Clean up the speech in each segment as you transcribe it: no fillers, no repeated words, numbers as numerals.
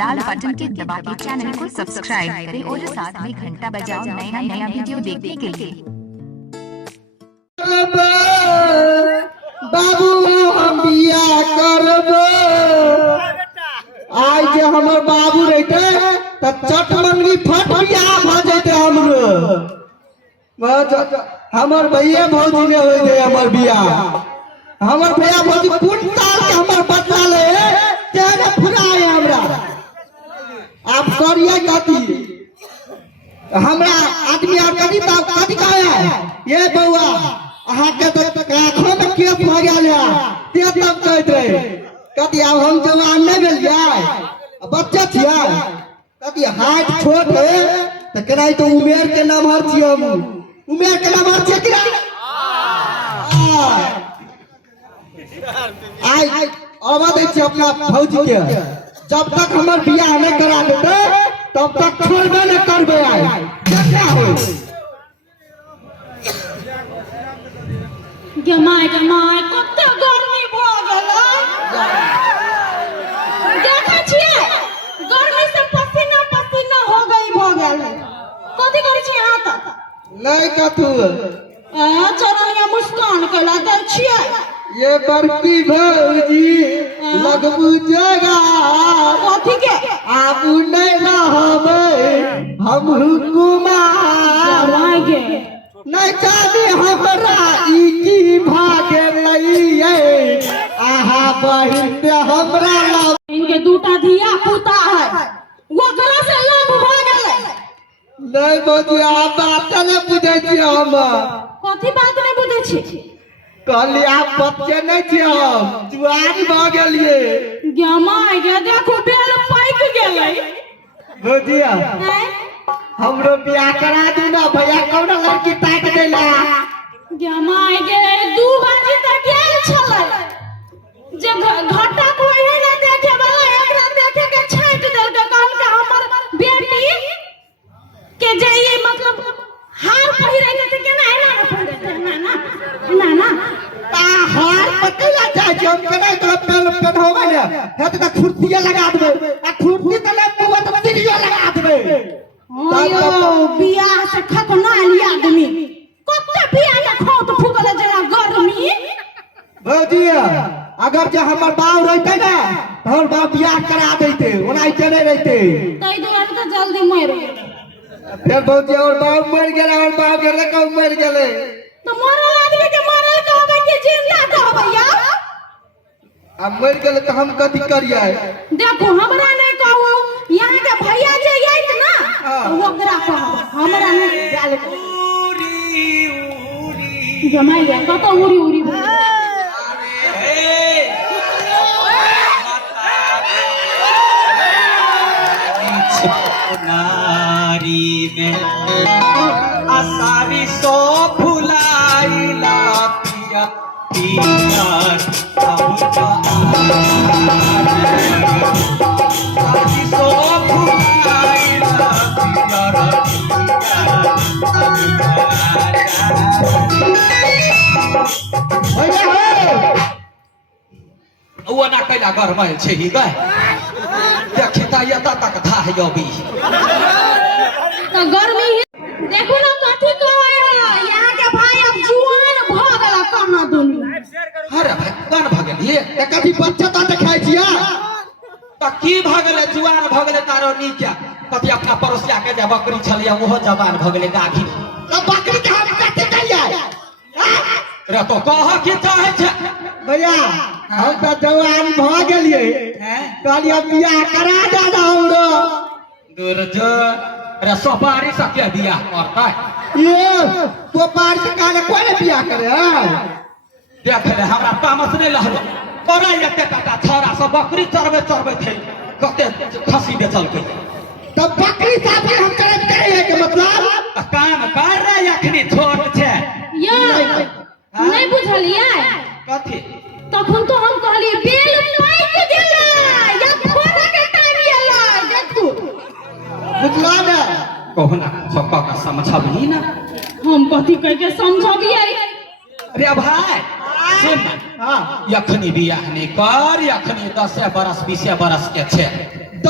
लाल button के दबा के चैनल को सब्सक्राइब करें और साथ में घंटा बजाओ नया वीडियो देखने के लिए। बाबू हम बिया करबो आज जे हमर बाबू रहते त चट मंगनी फट बिया भ जते हमरो हमर भैया भौजी ने होय दे हमर बिया हमर भैया भौजी कुंटाल के हमर बदला ले तेरे फुराए हमरा आप करिए कथी हमरा आदमी और कथी कहे ये बउआ अहा के तो आंखों में केस भ गेल या ते तब कहत रहे कथी अब हम जवान नहीं भेलिए बच्चा छिया कथी हाइट छोट है त केनाई तो उमेर के नाम हर छियो हम उमेर के नाम हर छियो कि आई आवाज दे छी अपना भौजी के जब तक हमर बियाह नहीं करा देते तब तक छोड़बे नहीं करबे आई क्या हो जमाई कते गर्मी भ गेलै देखै छियै गर्मी से पसीना पसीना हो गई भ गेल कथि करै छी अहाँ त नहीं कथू चरनिया मुस्कान के ला दै छियै ये बड़की भौजी लगबू जगा कथि के आबू नहीं रहबे हम हुकुमार जमाई गे नहीं जाने हमरा ई की भागे लइए आहा बहिन हमरा लव इनके दूटा धिया पुता है ओकरा से लव भ गेलै नहीं बजिया बात नहीं बुझे छी हम कथि बात नहीं बुझै छी कहली आप बच्चे नहीं छी हम जुआन भ गेलिए जमाई गे देखो बेल पाइक गेलै बजिया हमरो बियाह करा दू ना भैया कौन लड़की ताक देला जमाई गे 2 बजे तक गेल छलै जे घटा कोई नहीं देखे वाला एकरा देखे के छाट देल के कहल के हमर बेटी के जे ये मतलब हार पहिरे के के ना ना पहिरे ना ना ता हार पकला जाय जे हम केना तो पेन होवे ने हेत त खुर्तिया लगा देबे आ खुर्ती तले मुआ त तिरियो लगा देबे ओयो बियाह से खतना लिया आदमी कते बियाह के खोत फुगल जरा गर्मी भौजिया अगर जे हमर बाप रहते ना हमर बाप बियाह करा देते ओना चले रहते तई दुआरे त जल्दी मर फिर भौजिया और बाप मर गेला और बाप गेला कब मर गेले तो मरल आदमी के मरल कहबै कि जिंदा कहबै यार अब मर गेले त हम कथि करियै देखो हमरा नहीं कहू यहाँ के भैया जे आइत ना तो ओकरा कहब हमरा नहीं गाल जमाई गे कत उरी उरी नारी में आसारी सो फुलाइला पिया पिया आसारी सो फुलाइला पिया वो ना कैला गरमाइल छै ही गए देखिता यता तक था है योबी तो गर्मी देखो ना कथि कहै है यहाँ के भाई अब जुआन भ गेला कना दुनी अरे भाई कौन भगलिए त कथि बच्चा त देखाइ छिया त की भगले जुआन भगले तारो नी क्या कथि अपना पड़ोसिया के जे बकरी छलिया ओहो जवान भगले गाघी त बकरी के हम कथि कहियै रे तो कह की चाहे छै भैया हम त जवान भ गेलिए कहलिए बियाह करा दे हमरो दूर जो रे सोपारी से के बियाह करतै ये तो पार से काले कोई ने बियाह करे है देख ले हमरा तामस नहीं लहरो करे एते टाटा छोरा सब बकरी चरबे थे कते खसी बेचल के तब बकरी साथे हम करे के मतलब त काम कर रे अखनी छोट छै या नहीं बुझलिए कथि तखन तो हम कहलिए बेल पाइक गेलै या फोड़ा के टाइम एला देखू बुझला ना कहना सबका का समझबही ना हम कथि कह के समझबिए रे भाई सुन यखनी बियाह नहीं कर यखनी 10 बरस 20 बरस के छे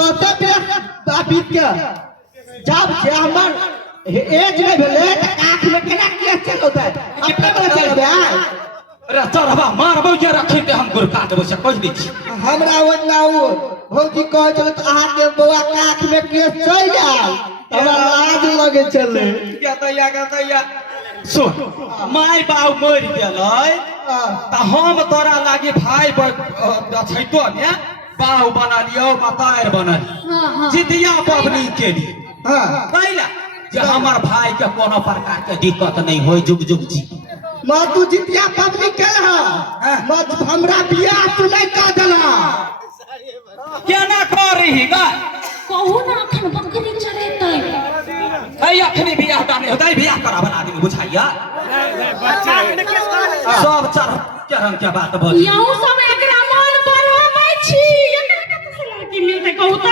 सोते पे बीत के जब से हमर एज नहीं भेले त आंख में केना के चलत है अपने पर चलबे अरे चढ़वा मारबो जे रखी ते हम गुरका देबो से कह दै छी हमरा ओना ओ भौजी कह चल त अहाँ के बौआ के आंख में के चल जाल हमरा लाज लगे चले क्या दैया सुन माय बाऊ मर गेलै त हम तोरा लागे भाई छैतो ने बाऊ बना लियो बताएर बना जितिया पबनी के लिए हां कैला जे हमर भाई के कोनो प्रकार के दिक्कत नहीं होय जुग जुग जी मां तू जितिया पबनी केल ह मत हमरा बियाह तू नहीं कर देला केना कर रही गा कहू ना अखन बकरी चरेतै ऐ अखनी बियाह दाने होतै बियाह करा बना दी बुझाइया सब चर के रंग के बात बोल यहू सब एकरा मन बढ़ाबै छी एकरा कत से लड़की मिलते कहू त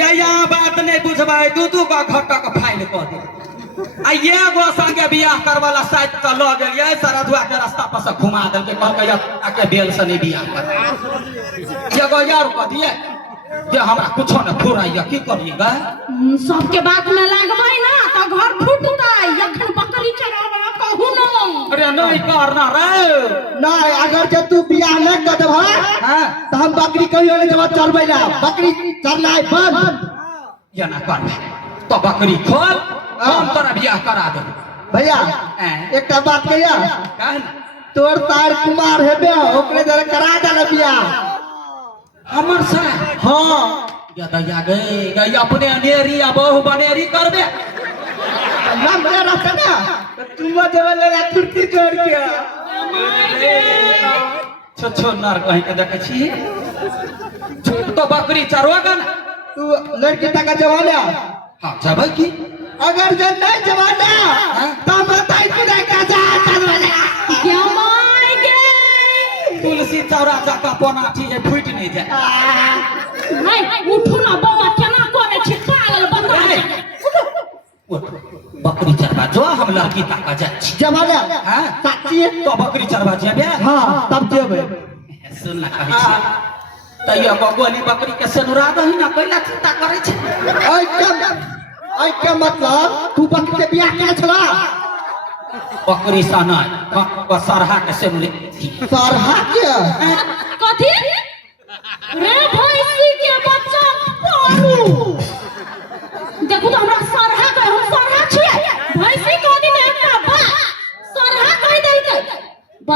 या बात नहीं बुझबै दू का घटक फाइल क दे आ एगो संगे बियाह करवाला साइड त ल गेलियै सरधुआ के रास्ता पर से घुमा देलकै कहलकै आके बेल से नहीं बियाह कर एगो यार क दिए जे हमरा कुछो न फुराइया की करिएगा सबके बात में लागबै ना त घर फूटतै एखन बकरी चराबे कहू ना अरे नहीं करना रे नहीं अगर जब तू बियाह नहीं कर देबा हां तो हम बकरी कहियो नहीं जब चरबै ना बकरी चरनाई बंद या ना कर तो बकरी खोल हम तोरा बियाह करा दे भैया एक बात कहिया कहन तोर तार कुमार हेबे ओकरे जरा करा दे बियाह हमर से हां या दैया गई अपने अनेरी आ बहु बनेरी करबे ना मेरा रहता ना तू जब ले तुर्ती जोड़ के छो नर कहीं के देखे छी तो बकरी चरवागा ना तू लड़की तक जवाना हां जबै की अगर जब नहीं जवाना तो बताई तू नहीं का जा चलवाना जमाई गे तुलसी चौरा जाका पोनाठी है फुट नहीं जाए नहीं उठू ना बौआ केना करे छी पागल बंदा बकरी चरवा जो हम लड़की तक जाए छी जवाना हां साची तो बकरी चरवा जेबे हां तब जेबे सुन ना कहै छी तैया बगवानी बकरी के सनुरा दही ना कैला चिंता करे छै आई के मतलब तू बकरी के बियाह के छला बकरी साना सरहा के सेनुरे सरहा के कथी रे भैंसी के बच्चा पालू देखू तो हमरा सरहा कह हम सरहा छियै भैंसी कह दी ने एकटा बा सरहा कह दैतै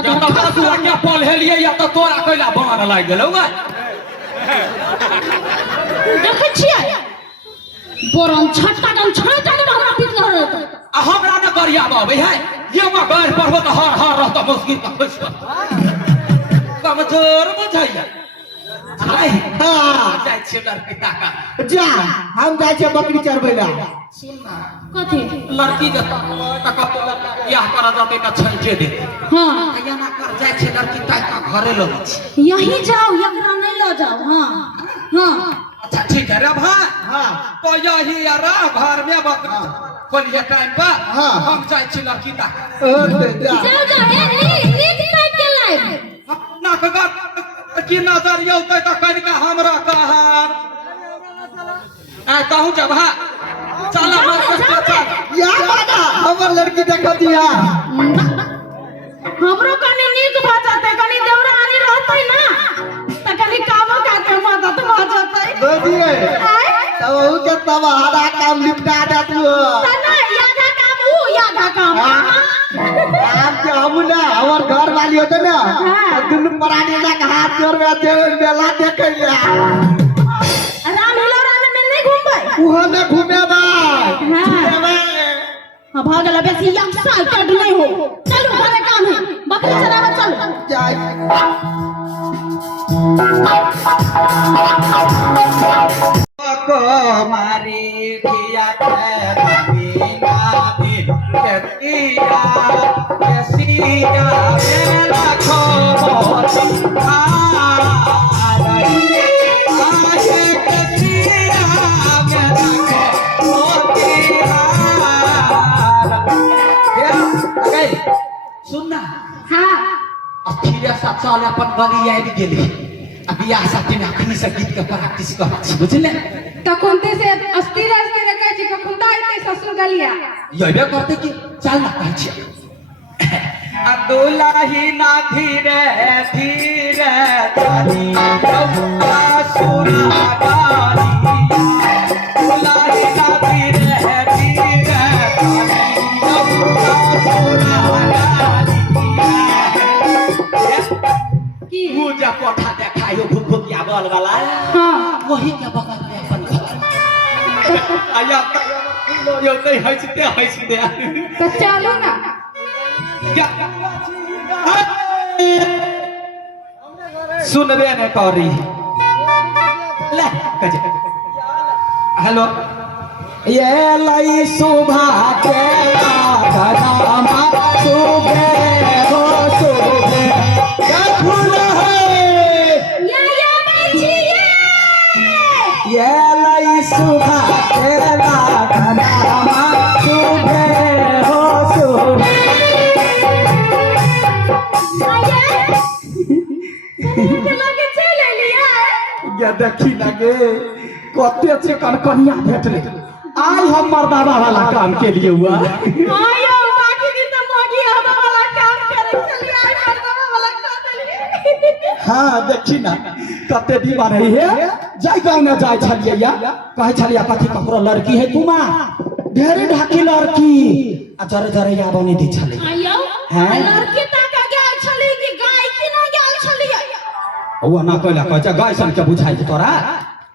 या तो कसुआ के पलहेलिए या तो तोरा कैला बाण लाग गेलौ गा देखै छियै बोरम छट्टा दम छाटा दम हमरा पीट रहत आ हमरा न गरिया बाबे है ये में गाय पढ़बो तो हर हर रहत मुश्किल का खुश कमजोर बुझाइया हाय हां जाय छै लड़की ताका जा हम जाय छै बकरी चरबै ला कथी लड़की के तक बियाह करा जाते का छैटे दे हां या ना कर जाय छै लड़की ताका घरे लग छै यही जाओ एकरा नहीं ल जाओ हां हां अच्छा ठीक है रे भाई हां तो यही यार घर में बकरी खोलिए टाइम पर हाँ। हम जाय छी लड़की ताका जा जाओ जाओ नीक टाइप के लाइफ अपना के की नजर यौते तो कनिका हमरा कहर आ कहूं जब हा चला मत या बादा हमर लड़की देख दिया हमरो कनी नीक भ जाते कनी देवरानी रहतै ना त कनी कामो काटे मदद भ जातै बुझिए तब उ के तब हरा काम निपटा दे तू तना यादा काम उ यादा काम आप के हम ना हमर घर वाली होते ना तो दुनु परानी ना के हाथ जोड़ में दे मेला देखे ले राम हिलोरान में नहीं घूमबै उहा में घूमे भाई हां हां भागला बेसी एक्साइटेड नहीं हो चलो बड़े काम है बकरी चरावे चलो जाए को मारी किया के बिना दिन के किया कैसिया मेला खो मोती सुनना हां अखिले साथ साल अपन गली आबि गेली आ बियाह साठी अखनी से गीत के प्रैक्टिस करत छी बुझले त कोणते से अस्थिर अस्थिर कहै छी कखन ताई ससुर गलिया यबे करते कि चल ना कहै छी दुलाही ना धीरे धीरे ताली गौआ सोना गाली दुलाही ना धीरे धीरे ताली गौआ सोना गाली की पूजा कोठा देखायो भुकभुकिया बल वाला हां वही के बगल में अपन घर आया यो नहीं हंसते तो चलो ना सुनबे ने करी ले कजे हेलो ये लई सुभा के घरमा सुबे हो सुबे क्या फूल है या बाजी ये लई सुभा के घरमा सुबे हो सुबे या देखी लगे कते अच्छे कनकनिया भेटले आज हम मर्दावा वाला काम के लिए हुआ आयो बाकी दिन तो मोगी हवा वाला काम करे चली आई मर्दवा वाला काम हाँ देखी ना कते दीवान है हे जाय गांव में जाय छलिए या कहे छलिए कथी ककरो लड़की है तुमा ढेरे ढाकी लड़की आ जरे जरे या बनी दी छले आयो हाँ? लड़की तक गेल छली कि गाय की ना गेल छली वो ना कहला कह गाय सन के बुझाई तोरा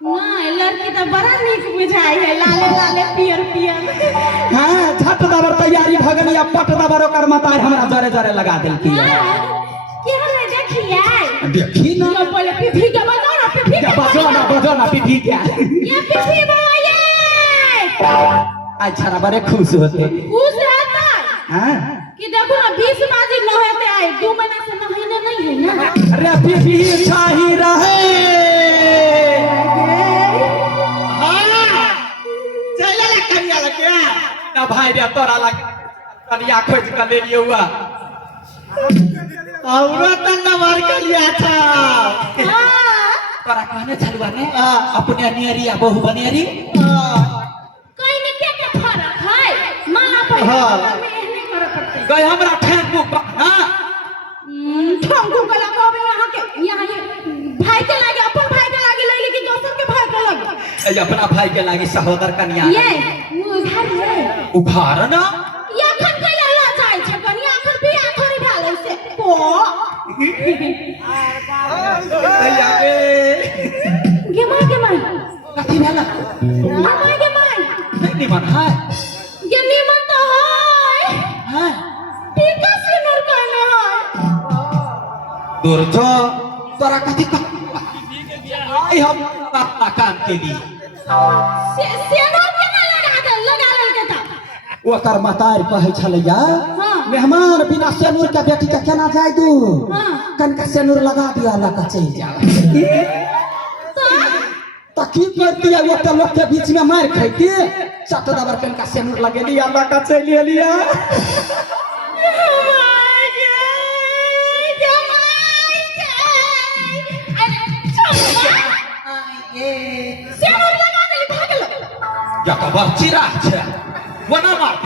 नहीं लड़की तो बड़ा नीक बुझाई है लाले लाले पियर पियर हां झट दबर तैयारी भगन या पट दबर ओकर मतार हमरा जरे जरे लगा देल की की हमें देखिए देखी ना यो बोले पिभी के बजाओ ना पिभी के बजो ना पीठी क्या ये पिभी बाये अच्छा बड़े खुश होते खुश रहता हां कि देखो ना 20 बाजी न होते आए 2 महीना से महीने नहीं है ना अरे पीठी छाही रहे ना भाई रे तोरा लग कनिया खोज के ले लिए हुआ औरत नंबर के लिए था हां तोरा कहने छलुआ ने अपने नियरिया बहु बनियरी कोई नहीं के फर्क है माला पर में एहने करे पड़ते गए हमरा ठेकू हां ठंगू गला कहबे यहां के भाई के लागे अपन भाई के लागे ले लेकिन दोसर के भाई के लागे ए अपना भाई के लागी सहोदर कन्या ये उधार है उघार ना या खन के ला जाय छ कन्या अखन बियाह थोड़ी भेल से पो गे माय कथी भेला गे माय नहीं निमन है ये निमन तो है हां टीका सिनुर कहने है दूर जो तोरा कथी आई हम अपना काम के लिए सिनुर के ना लगा के था ओकर मतार कहै छलैया हां मेहमान बिना सेनुर के बेटी के केना जाय दू हां कनका सेनुर लगा दिया ला के चल जा तो की करती है वो तो लोग के बीच में मार खाती सत दबर कनका सेनुर लगेली अल्लाह का चल लिया या तो बच्ची रह छे वो ना मार